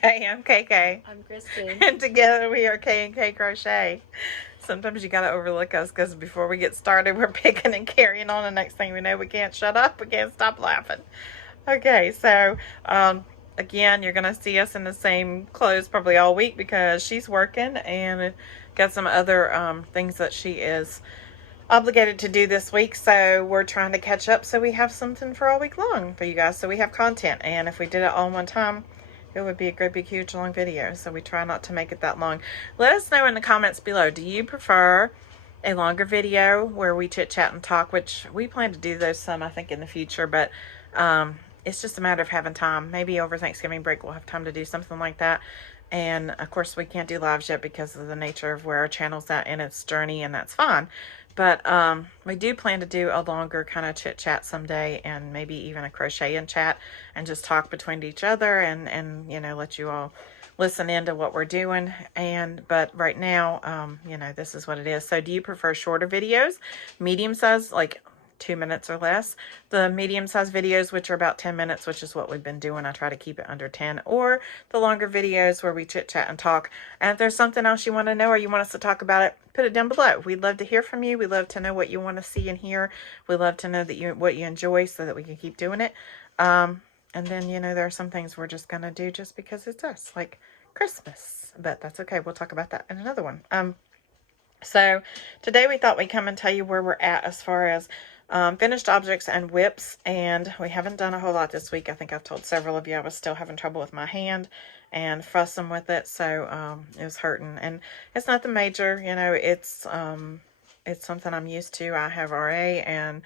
Hey, I'm KK. I'm Kristen. And together we are K&K Crochet. Sometimes you gotta overlook us because before we get started, we're picking and carrying on. The next thing we know, we can't shut up. We can't stop laughing. Okay, so again, you're gonna see us in the same clothes probably all week because she's working and got some other things that she is obligated to do this week. So we're trying to catch up so we have something for all week long for you guys. So we have content, and if we did it all in one time, it would be a great big huge long video. So we try not to make it that long. Let us know in the comments below, do you prefer a longer video where we chit chat and talk, which we plan to do those some I think in the future, but it's just a matter of having time. Maybe over Thanksgiving break we'll have time to do something like that. And of course we can't do lives yet because of the nature of where our channel's at in its journey, and that's fine. But we do plan to do a longer kind of chit chat someday, and maybe even a crochet and chat, and just talk between each other, and you know, let you all listen into what we're doing. But right now, you know, this is what it is. So do you prefer shorter videos, medium size, like 2 minutes or less, the medium-sized videos, which are about 10 minutes, which is what we've been doing? I try to keep it under 10, or the longer videos where we chit-chat and talk. And if there's something else you want to know or you want us to talk about it, put it down below. We'd love to hear from you. We'd love to know what you want to see and hear. We'd love to know that what you enjoy so that we can keep doing it. And then, you know, there are some things we're just going to do just because it's us, like Christmas. But that's okay. We'll talk about that in another one. So today we thought we'd come and tell you where we're at as far as finished objects and whips, and we haven't done a whole lot this week. I think I've told several of you I was still having trouble with my hand and fussing with it, so it was hurting. And it's nothing major, you know, it's something I'm used to. I have RA, and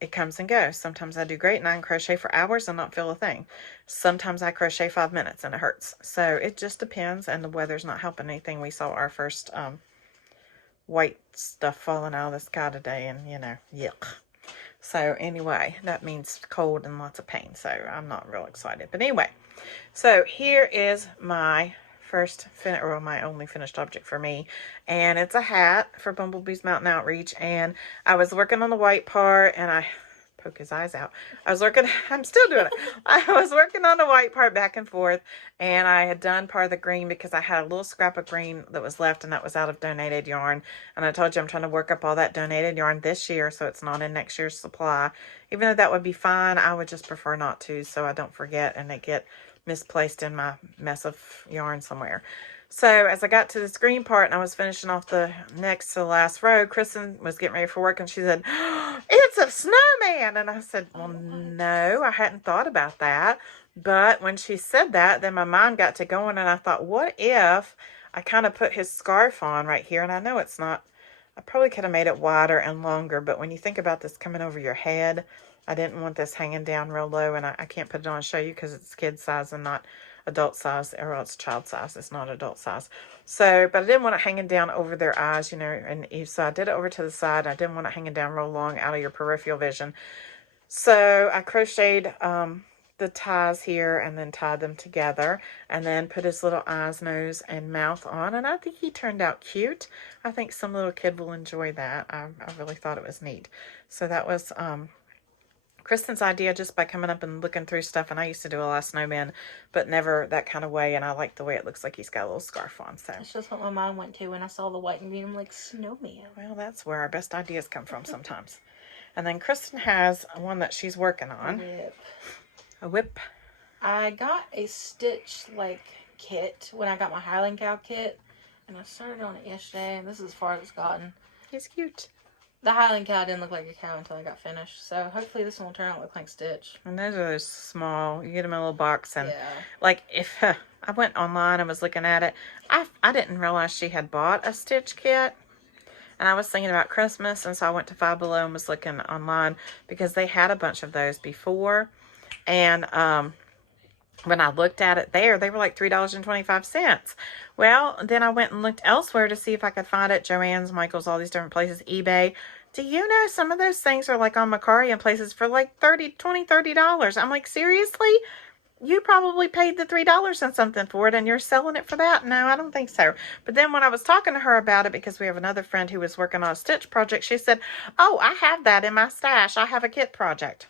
it comes and goes. Sometimes I do great and I can crochet for hours and not feel a thing. Sometimes I crochet 5 minutes and it hurts. So it just depends, and the weather's not helping anything. We saw our first white stuff falling out of the sky today, and you know, yuck. So anyway, that means cold and lots of pain, so I'm not real excited. But anyway, so here is my my only finished object for me, and it's a hat for Bumblebee's Mountain Outreach. And I was working on the white part, and I poke his eyes out. I'm still doing it. I was working on the white part back and forth, and I had done part of the green because I had a little scrap of green that was left, and that was out of donated yarn. And I told you I'm trying to work up all that donated yarn this year, so it's not in next year's supply. Even though that would be fine, I would just prefer not to, so I don't forget and they get misplaced in my mess of yarn somewhere. So as I got to this green part and I was finishing off the next to the last row, Kristen was getting ready for work, and she said, "Oh, it's a snowman." And I said, well, no, I hadn't thought about that. But when she said that, then my mind got to going, and I thought, what if I kind of put his scarf on right here? And I know it's not, I probably could have made it wider and longer, but when you think about this coming over your head, I didn't want this hanging down real low, and I can't put it on and show you because it's kid size and not adult size, or it's child size. It's not adult size. So, but I didn't want it hanging down over their eyes, you know, and so I did it over to the side. I didn't want it hanging down real long out of your peripheral vision. So I crocheted the ties here and then tied them together, and then put his little eyes, nose, and mouth on, and I think he turned out cute. I think some little kid will enjoy that. I really thought it was neat. So that was Kristen's idea, just by coming up and looking through stuff. And I used to do a lot of snowmen, but never that kind of way. And I like the way it looks like he's got a little scarf on. So that's just what my mind went to when I saw the white and green. I'm like, snowman. Well, that's where our best ideas come from sometimes. And then Kristen has one that she's working on. A whip. I got a stitch kit when I got my Highland Cow kit, and I started on it yesterday, and this is as far as it's gotten. He's cute. The Highland Cow didn't look like a cow until I got finished, so hopefully this one will turn out look like Stitch. And those are those small, you get them in a little box, and yeah. Like if I went online and was looking at it, I didn't realize she had bought a Stitch kit, and I was thinking about Christmas, and so I went to Five Below and was looking online because they had a bunch of those before, and when I looked at it there, they were like $3.25. Well, then I went and looked elsewhere to see if I could find it. Joann's, Michael's, all these different places, eBay. Do you know some of those things are like on Macari and places for like $30. I'm like, seriously? You probably paid the $3 and something for it, and you're selling it for that? No, I don't think so. But then when I was talking to her about it, because we have another friend who was working on a stitch project, she said, oh, I have that in my stash. I have a kit project.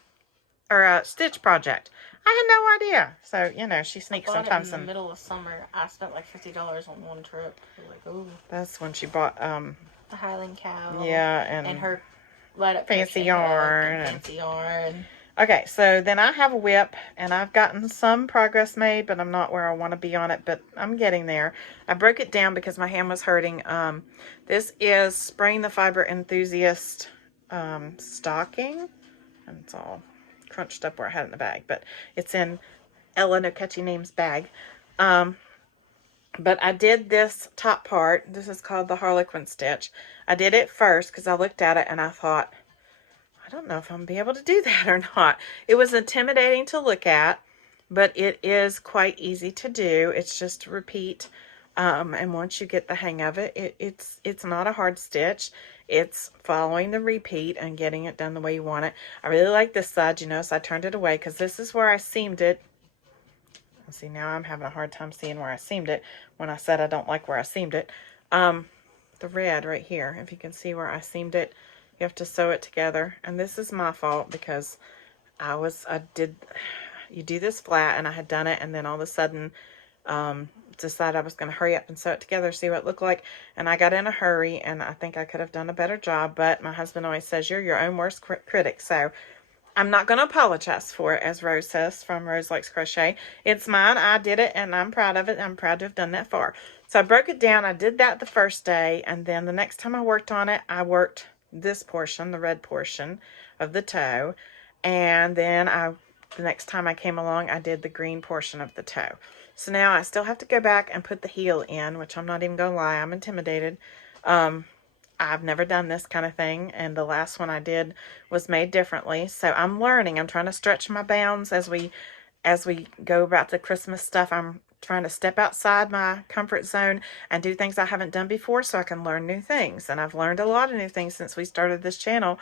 Or a stitch project. I had no idea. So, you know, she I sneaks bought it sometimes. in the middle of summer. I spent like $50 on one trip. Like, ooh. That's when she bought, The Highland Cow. yeah, and her light up fancy crochet hook yarn. and fancy yarn. Okay, so then I have a whip, and I've gotten some progress made, but I'm not where I want to be on it, but I'm getting there. I broke it down because my hand was hurting. This is Spring the Fiber Enthusiast stocking, and it's all crunched up where I had it in the bag, but it's in Ella No Catchy Names bag. But I did this top part. This is called the Harlequin stitch. I did it first because I looked at it and I thought, I don't know if I'm going to be able to do that or not. It was intimidating to look at, but it is quite easy to do. It's just repeat. And once you get the hang of it, it's not a hard stitch. It's following the repeat and getting it done the way you want it. I really like this side, you know, so I turned it away because this is where I seamed it. See, now I'm having a hard time seeing where I seamed it when I said I don't like where I seamed it. The red right here, if you can see where I seamed it, you have to sew it together. And this is my fault because you do this flat and I had done it, and then all of a sudden decided I was going to hurry up and sew it together, see what it looked like. And I got in a hurry, and I think I could have done a better job, but my husband always says you're your own worst critic. So I'm not going to apologize for it, as Rose says from Rose Likes Crochet. It's mine. I did it, and I'm proud of it. I'm proud to have done that far. So I broke it down. I did that the first day, and then the next time I worked on it, I worked this portion, the red portion of the toe, and then the next time I came along, I did the green portion of the toe. So now I still have to go back and put the heel in, which I'm not even going to lie, I'm intimidated. I've never done this kind of thing, and the last one I did was made differently. So I'm learning. I'm trying to stretch my bounds as we go about the Christmas stuff. I'm trying to step outside my comfort zone and do things I haven't done before so I can learn new things. And I've learned a lot of new things since we started this channel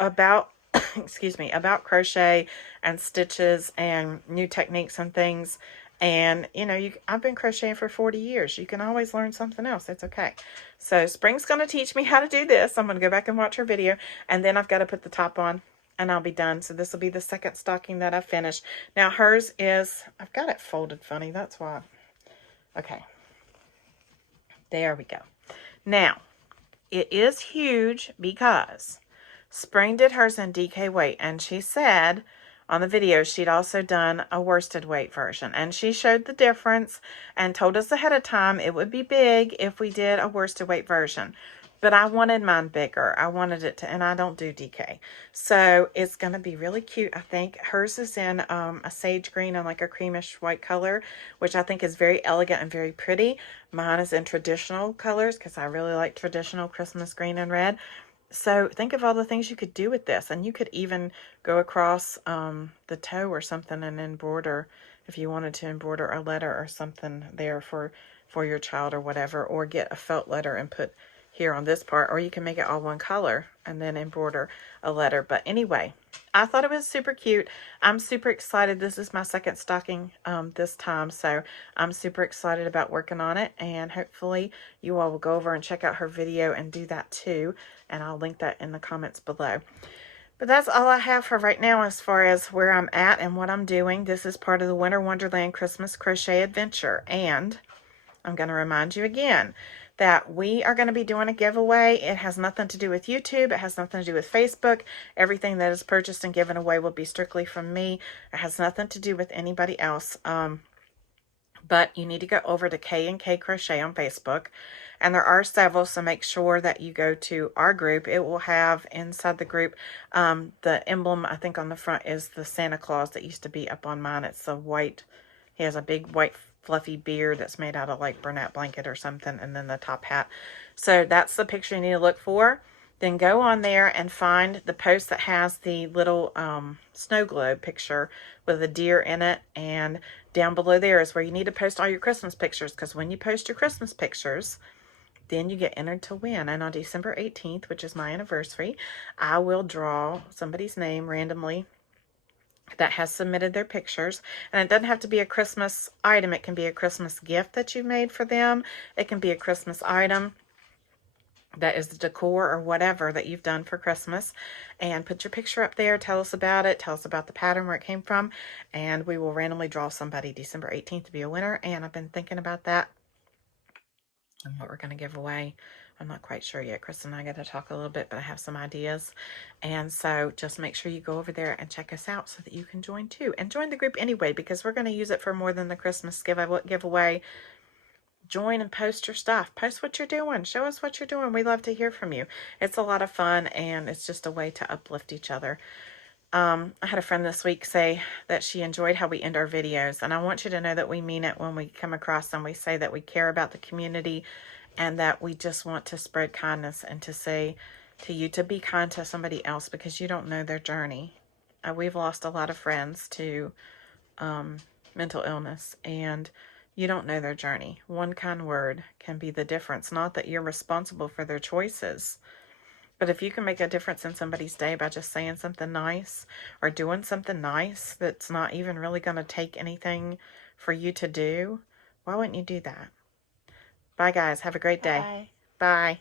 about excuse me, about crochet and stitches and new techniques and things. And, you know, I've been crocheting for 40 years. You can always learn something else. It's okay. So Spring's going to teach me how to do this. I'm going to go back and watch her video. And then I've got to put the top on and I'll be done. So this will be the second stocking that I finished. Now hers is, I've got it folded funny. That's why. Okay. There we go. Now, it is huge because Spring did hers in DK weight, and she said on the video she'd also done a worsted weight version, and she showed the difference and told us ahead of time it would be big if we did a worsted weight version. But I wanted mine bigger. I wanted it to, and I don't do DK. So it's going to be really cute. I think hers is in a sage green and like a creamish white color, which I think is very elegant and very pretty. Mine is in traditional colors because I really like traditional Christmas green and red. So think of all the things you could do with this, and you could even go across the toe or something and embroider, if you wanted to embroider a letter or something there for your child or whatever, or get a felt letter and put here on this part, or you can make it all one color and then embroider a letter. But anyway, I thought it was super cute. I'm super excited. This is my second stocking this time, so I'm super excited about working on it, and hopefully you all will go over and check out her video and do that too, and I'll link that in the comments below. But that's all I have for right now as far as where I'm at and what I'm doing. This is part of the Winter Wonderland Christmas Crochet Adventure, and I'm going to remind you again that we are going to be doing a giveaway. It has nothing to do with YouTube. It has nothing to do with Facebook. Everything that is purchased and given away will be strictly from me. It has nothing to do with anybody else. But you need to go over to K&K Crochet on Facebook. And there are several, so make sure that you go to our group. It will have inside the group, the emblem, I think on the front, is the Santa Claus that used to be up on mine. It's a white, he has a big white fluffy beard that's made out of like burlap blanket or something, and then the top hat. So that's the picture you need to look for. Then go on there and find the post that has the little snow globe picture with a deer in it, and down below there is where you need to post all your Christmas pictures, because when you post your Christmas pictures, then you get entered to win. And on December 18th, which is my anniversary, I will draw somebody's name randomly that has submitted their pictures. And it doesn't have to be a Christmas item. It can be a Christmas gift that you made for them. It can be a Christmas item. that is the decor or whatever that you've done for Christmas, and put your picture up there. Tell us about it. Tell us about the pattern, where it came from, and we will randomly draw somebody December 18th to be a winner. And I've been thinking about that and what we're going to give away. I'm not quite sure yet. Chris and I got to talk a little bit, but I have some ideas. And so just make sure you go over there and check us out so that you can join too. And join the group anyway, because we're going to use it for more than the Christmas giveaway. Join and post your stuff. Post what you're doing. Show us what you're doing. We love to hear from you. It's a lot of fun, and it's just a way to uplift each other. I had a friend this week say that she enjoyed how we end our videos, and I want you to know that we mean it when we come across and we say that we care about the community and that we just want to spread kindness and to say to you to be kind to somebody else, because you don't know their journey. We've lost a lot of friends to mental illness, and you don't know their journey. One kind word can be the difference. Not that you're responsible for their choices, but if you can make a difference in somebody's day by just saying something nice or doing something nice that's not even really going to take anything for you to do, why wouldn't you do that? Bye, guys. Have a great day. Bye. Bye.